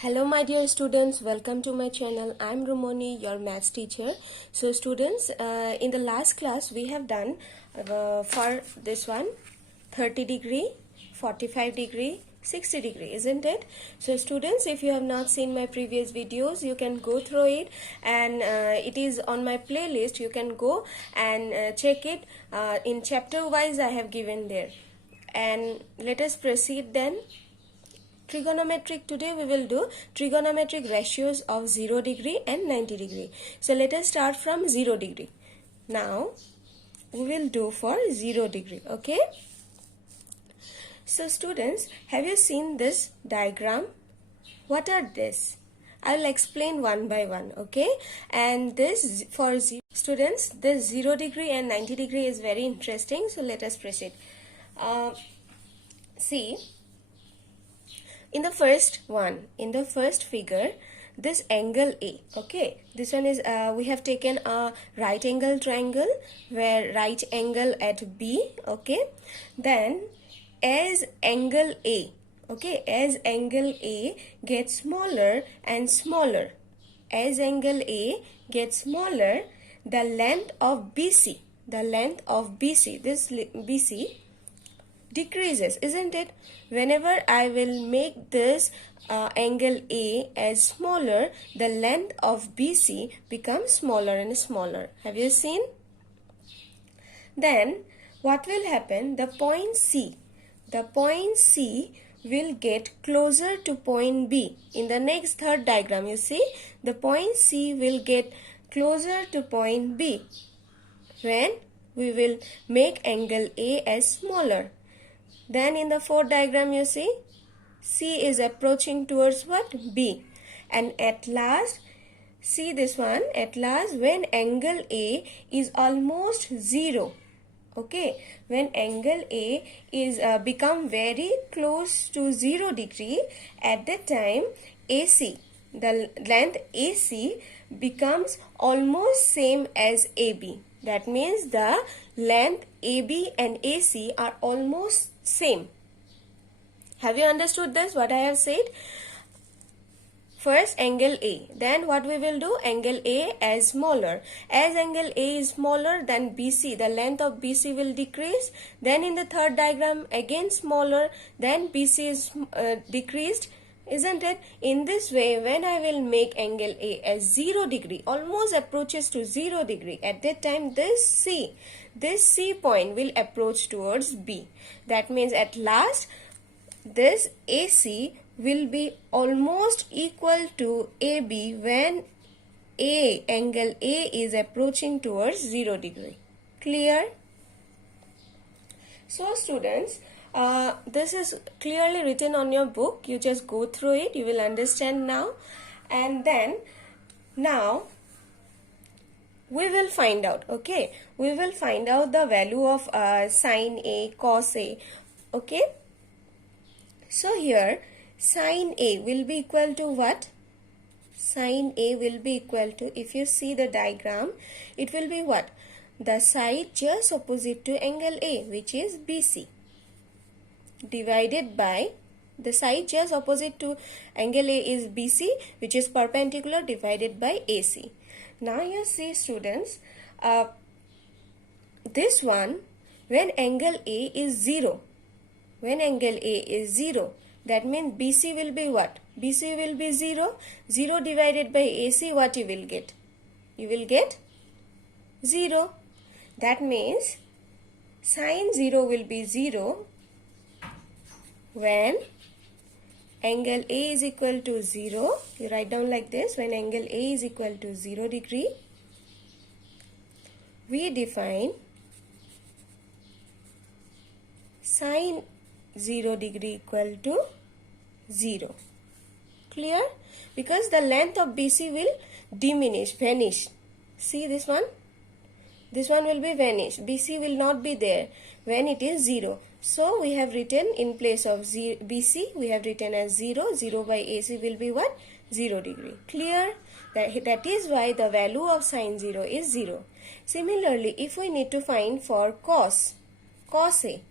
Hello my dear students, welcome to my channel. I'm Rumoni, your maths teacher. So students, in the last class we have done for this one 30 degree, 45 degree, 60 degree, isn't it? So students, if you have not seen my previous videos, you can go through it, and it is on my playlist. You can go and check it. In chapter wise I have given there. And let us proceed then. Trigonometric, today we will do trigonometric ratios of 0 degree and 90 degree. So let us start from 0 degree. Now we will do for 0 degree, okay? So students, have you seen this diagram? What are this? I will explain one by one, okay? And this for students, this 0 degree and 90 degree is very interesting. So let us proceed. See, in the first one, in the first figure, this angle A, okay, this one is we have taken a right angle triangle where right angle at B, okay, then as angle A, okay, as angle A gets smaller and smaller, as angle A gets smaller, the length of BC, this BC decreases, isn't it? Whenever I will make this angle A as smaller, the length of BC becomes smaller and smaller. Have you seen? Then what will happen? The point C will get closer to point B. In the next third diagram, you see, the point C will get closer to point B when we will make angle A as smaller. Then in the fourth diagram, you see, C is approaching towards what? B. And at last, see this one, at last when angle A is almost 0, okay, when angle A is become very close to 0 degree, at that time AC, the length AC becomes almost same as AB. That means the length AB and AC are almost same. Have you understood this, what I have said? First angle A, then what we will do? Angle A as smaller. As angle A is smaller than BC, the length of BC will decrease. Then in the third diagram, again smaller, then BC is decreased, isn't it? In this way, when I will make angle A as 0 degree, almost approaches to 0 degree, at that time this C point will approach towards B. That means at last this AC will be almost equal to AB when angle A is approaching towards 0 degree. Clear? So students, this is clearly written on your book. You just go through it. You will understand now. And then now we will find out, okay, we will find out the value of sine A, cos A, okay. So here sine A will be equal to what? Sine A will be equal to, if you see the diagram, it will be what? The side just opposite to angle A, which is BC, divided by the side just opposite to angle A is BC, which is perpendicular, divided by AC. Now you see students, this one, when angle A is 0, that means BC will be what? BC will be 0. 0 divided by AC, what you will get? You will get 0. That means sine 0 will be 0 when angle A is equal to 0. You write down like this, when angle A is equal to 0 degree, we define sine 0 degree equal to 0. Clear? Because the length of BC will vanish. See this one? This one will be vanished. BC will not be there when it is 0. So we have written in place of BC, we have written as 0. 0 by AC will be what? 0 degree. Clear? That is why the value of sine 0 is 0. Similarly, if we need to find for cos A,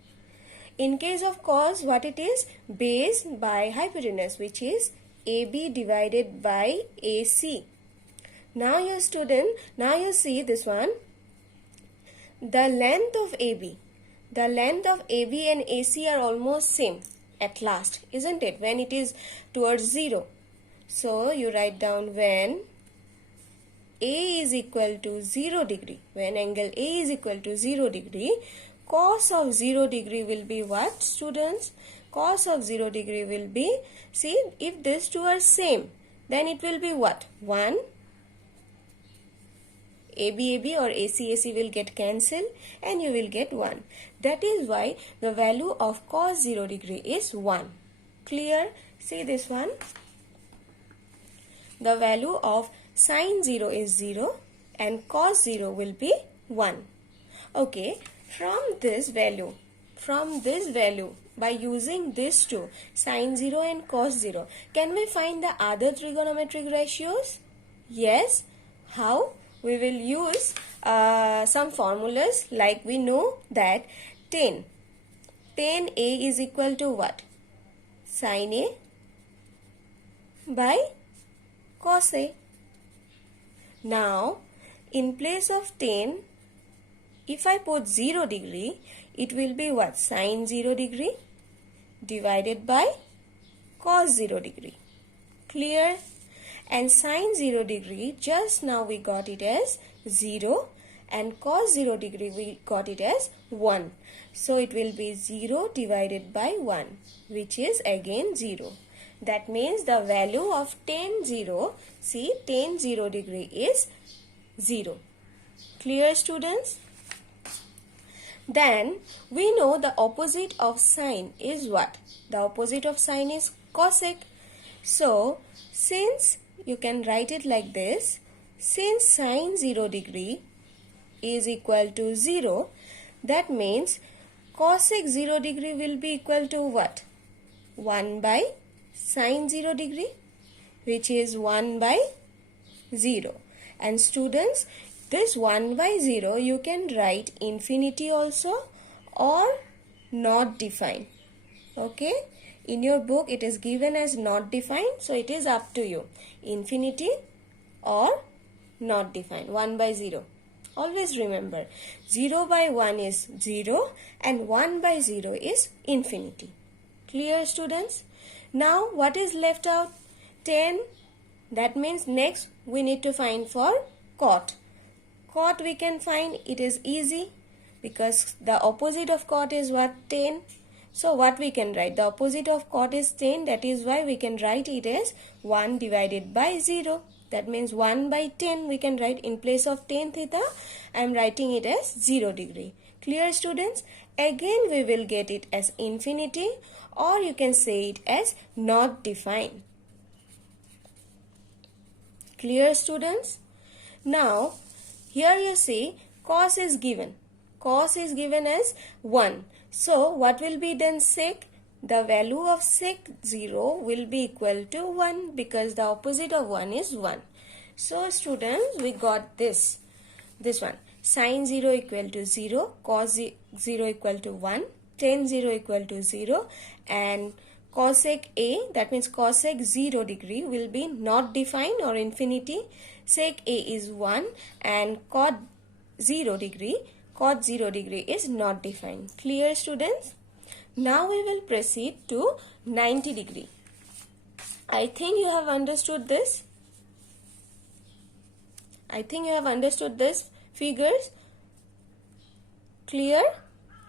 in case of cos, what it is? Base by hypotenuse, which is AB divided by AC. Now you student, now you see this one. The length of AB and AC are almost same at last, isn't it? When it is towards 0. So you write down when A is equal to 0 degree. When angle A is equal to 0 degree, cos of 0 degree will be what, students? Cos of 0 degree will be, see, if these two are same, then it will be what? 1. AB or AC will get cancelled and you will get 1. That is why the value of cos 0 degree is 1. Clear? See this one. The value of sine 0 is 0 and cos 0 will be 1. Okay, from this value, by using these two, sine 0 and cos 0, can we find the other trigonometric ratios? Yes. How? We will use some formulas, like we know that tan A is equal to what? Sine A by cos A. Now, in place of tan, if I put 0 degree, it will be what? Sine 0 degree divided by cos 0 degree. Clear? And sine 0 degree, just now we got it as 0 and cos 0 degree we got it as 1. So it will be 0 divided by 1, which is again 0. That means the value of tan 0, see, tan 0 degree is 0. Clear, students? Then we know the opposite of sine is what? The opposite of sine is cosec. So since you can write it like this, since sine 0 degree is equal to 0, that means cosec 0 degree will be equal to what? 1 by sine 0 degree, which is 1 by 0. And students, this 1 by 0 you can write infinity also or not defined. Okay? In your book it is given as not defined, so it is up to you. Infinity or not defined. 1 by 0. Always remember, 0 by 1 is 0 and 1 by 0 is infinity. Clear, students? Now what is left out? 10. That means next we need to find for cot. Cot we can find, it is easy because the opposite of cot is what? Tan. So what we can write? The opposite of cot is tan. That is why we can write it as 1 divided by 0. That means 1 by 10 we can write. In place of tan theta, I am writing it as 0 degree. Clear, students? Again we will get it as infinity or you can say it as not defined. Clear, students? Now here you see cos is given. Cos is given as 1. So what will be then sec? The value of sec 0 will be equal to 1 because the opposite of 1 is 1. So students, we got this one. Sine 0 equal to 0, cos 0 equal to 1, tan 0 equal to 0 and cosec A, that means cosec 0 degree will be not defined or infinity. Sec A is 1 and cot 0 degree is not defined. Clear, students? Now we will proceed to 90 degree. I think you have understood this. I think you have understood this figures. Clear?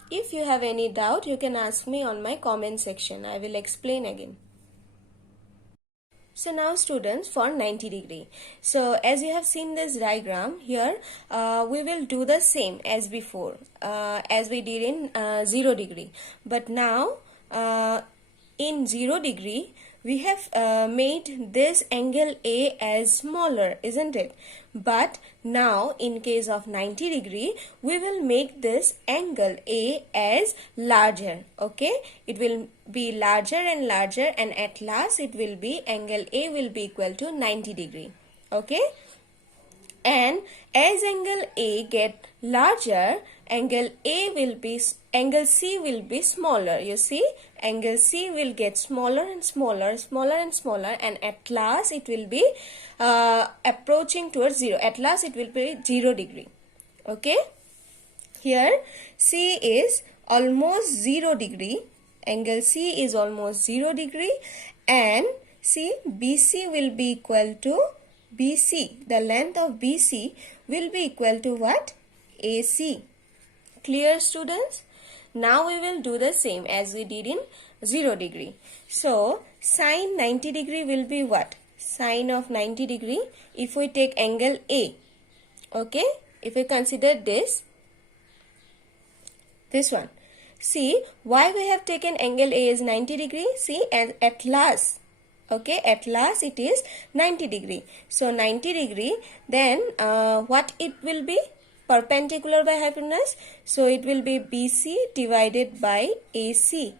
If you have any doubt, you can ask me on my comment section. I will explain again. So now students, for 90 degree. So as you have seen this diagram here, we will do the same as before, as we did in 0 degree. But now in 0 degree, we have made this angle A as smaller, isn't it? But now in case of 90 degree, we will make this angle A as larger. Okay, it will be larger and larger and at last it will be angle A will be equal to 90 degree. Okay, And as angle A get larger, angle C will be smaller. You see, angle C will get smaller and smaller, smaller and smaller, and at last it will be approaching towards 0. At last it will be 0 degree. Okay, here C is almost 0 degree. Angle C is almost 0 degree, and see, BC will be equal to BC. The length of BC will be equal to what? AC. Clear, students? Now we will do the same as we did in 0 degree. So sine 90 degree will be what? Sine of 90 degree if we take angle A. Okay, if we consider this one. See, why we have taken angle A is 90 degree? See, and at last, okay, at last it is 90 degree. So 90 degree, then what it will be? Perpendicular by hypotenuse. So it will be BC divided by AC.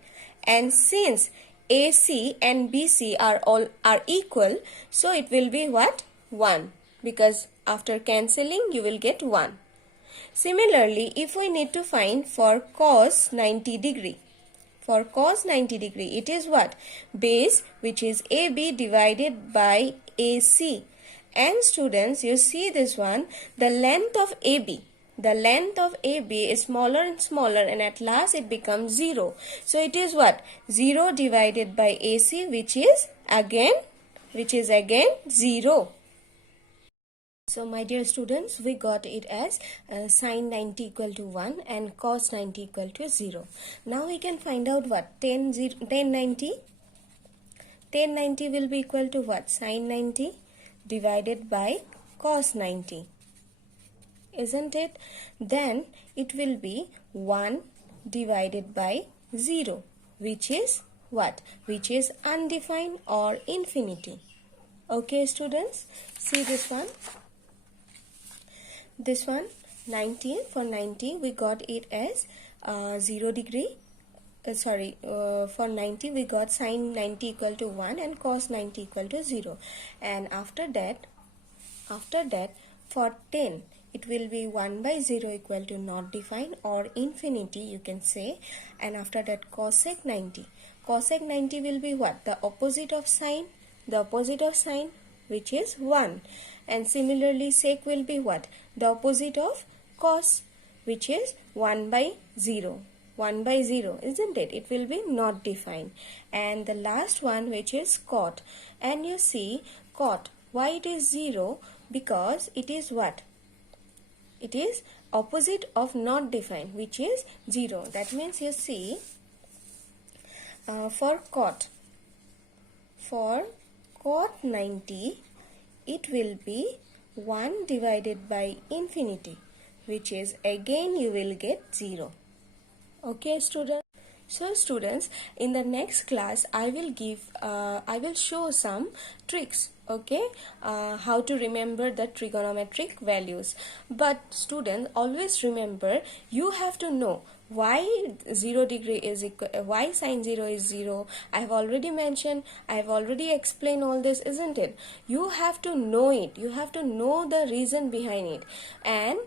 And since AC and BC are equal, so it will be what? 1. Because after cancelling you will get 1. Similarly, if we need to find for cos 90 degree, for cos 90 degree, it is what? Base, which is AB divided by AC. And students, you see this one, the length of AB. The length of AB is smaller and smaller, and at last it becomes 0. So it is what? 0 divided by AC, which is again 0. So my dear students, we got it as sine 90 equal to 1 and cos 90 equal to 0. Now we can find out what? Tan 90 will be equal to what? Sine 90 divided by cos 90. Isn't it? Then it will be 1 divided by 0, which is what? Which is undefined or infinity. Okay, students, see this one. This one, 90, for 90 we got it as 0 degree. For 90 we got sine 90 equal to 1 and cos 90 equal to 0. And after that for 10 it will be 1 by 0 equal to not defined or infinity, you can say. And after that cosec 90. Cosec 90 will be what? The opposite of sine. The opposite of sine, which is 1. And similarly sec will be what? The opposite of cos, which is 1 by 0. 1 by 0, isn't it? It will be not defined. And the last one, which is cot. And you see cot, why it is 0? Because it is what? It is opposite of not defined, which is 0. That means you see for cot 90, it will be 1 divided by infinity, which is again you will get 0. Okay, students. So students, in the next class I will show some tricks, okay, how to remember the trigonometric values. But students, always remember, you have to know why 0 degree is equal, why sine 0 is 0. I have already mentioned, I have already explained all this, isn't it? You have to know it, you have to know the reason behind it, and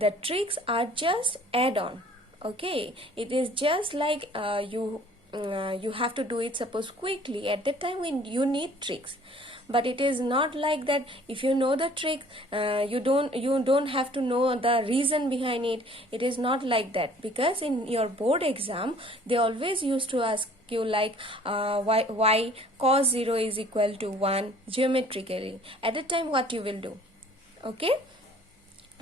the tricks are just add-on. Okay, it is just like you have to do it, suppose quickly. At that time when you need tricks, but it is not like that. If you know the trick, you don't have to know the reason behind it. It is not like that, because in your board exam they always used to ask you like why cos 0 is equal to 1 geometrically. At that time what you will do? Okay,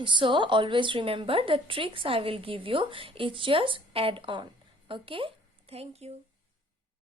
so always remember, the tricks I will give you, it's just add on. Okay, thank you.